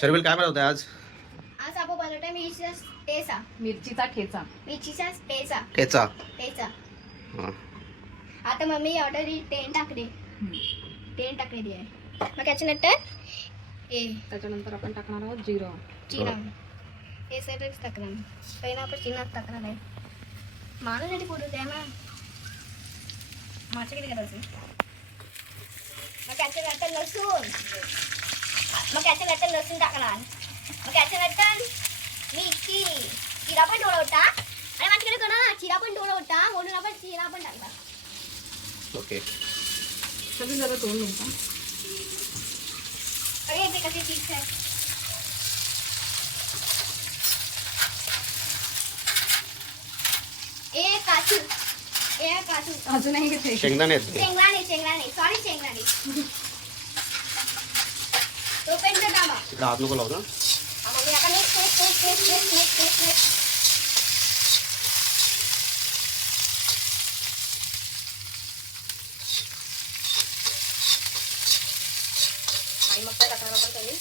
शर्विल काय बनवत आहे आज? आज आपण बनवतोय मिरचीचा ठेचा. मिरचीचा ठेचा. ठेचा. ठेचा. आता मम्मी ऑर्डर तेल टाकले. तेल टाकलेली आहे. मग त्याच्यानंतर त्याच्यानंतर आपण टाकणार आहोत जिरं. चिरा. हे सगळंच टाकणार. पहिला आपण चिनाच टाकणार आहे. माणूस नाही पुढे द्या ना. माझ्या किती करायचं? मग त्याच्यानंतर लसूण. मग त्याच्यानंतर लसूण टाकणार. मग त्याच्यानंतर मिरची. चिरा पण डोळा होता आणि माझ्याकडे कोणा चिरा पण डोळा होता म्हणून आपण चिरा पण टाकला. ओके. सगळी जरा तोंड नव्हता. अरे ते कसे ठीक आहे. काजू. काजू. अजूनही घेते. शेंगदाणे. शेंगदाणे. सॉरी शेंगदाणे. तो पण दाबा. तिकडे हात नको लावू ना. मग आता मिक्स. आणि मग काय टाकणार आपण त्याने?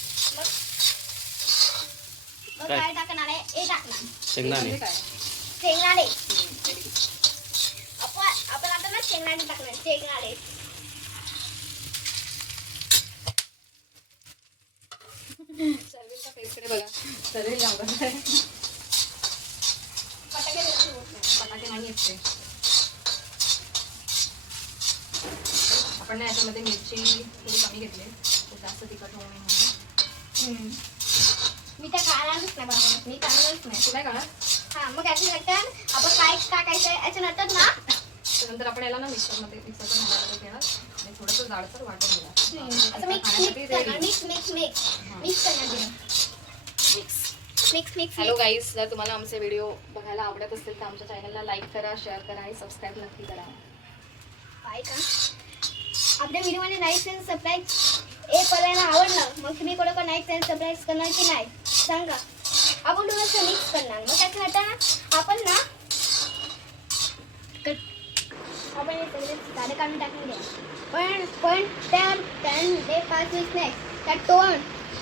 मग काय टाकणार आहे? हे टाकणार. शेंगदाणे. शेंगदाणे. आपण आता ना शेंगदाणे टाकणार. शेंगदाणे. सर्विलच्या फेसकडे बघा. सर्विल आवडत आहे. पटाके नाही असते. आपण ना याच्यामध्ये मिरची थोडी कमी घेतली. जास्त तिखट होऊ नये म्हणून. मी तर खाणारच नाही बाबा. मी खाणारच नाही. तू काय करणार? हा मग याच्यानंतर आपण काय टाकायचं याच्यानंतर ना त्यानंतर आपण याला ना मिक्सरच्या भांड्यामध्ये घेणार आणि थोडंसं जाडसर वाटून घेणार. असं मिक्स. हॅलो गाईज, जर तुम्हाला आमचे व्हिडिओ बघायला आवडत असतील तर आमच्या चॅनलला लाईक करा, शेअर करा आणि सबस्क्राईब नक्की करा. काय का आपल्या व्हिडिओमध्ये लाईक आणि सबस्क्राईब हे करायला आवडलं मग तुम्ही कोणाला लाईक आणि सबस्क्राईब करणार की नाही सांगा. आपण थोडंसं मिक्स करणार. मग त्याच्यानंतर आपण ना आपण हे सगळे साधे काढून टाकून द्या. पण त्या 5 मिनिट नाही त्या टोन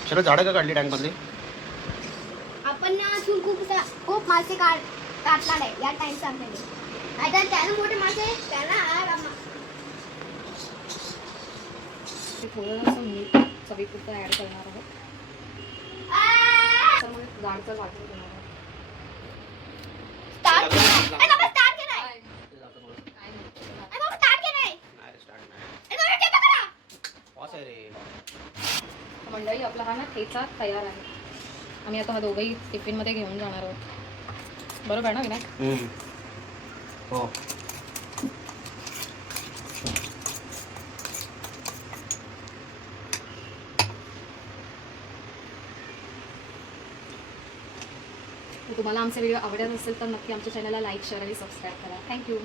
सर्व झाडं का काढली टँक मधली? आपण ना अजून खूप मासे काढणार आहे या टाइमचा आपल्याला. आता त्यानं मोठे मासे त्यांना थोडंसं मीठ चवीपुरतं ॲड करणार आहोत. त्यामुळे जाडसर वाटून घेणार आहोत. मंडळी, आपला हा ना ठेचा तयार आहे. आम्ही आता हा दोघंही टिफिनमध्ये घेऊन जाणार आहोत. बरोबर आहे ना विनायक? हो. तुम्हाला आमचे व्हिडिओ आवडत असेल तर नक्की आमच्या चॅनलला लाईक शेअर आणि सबस्क्राईब करा. थँक्यू.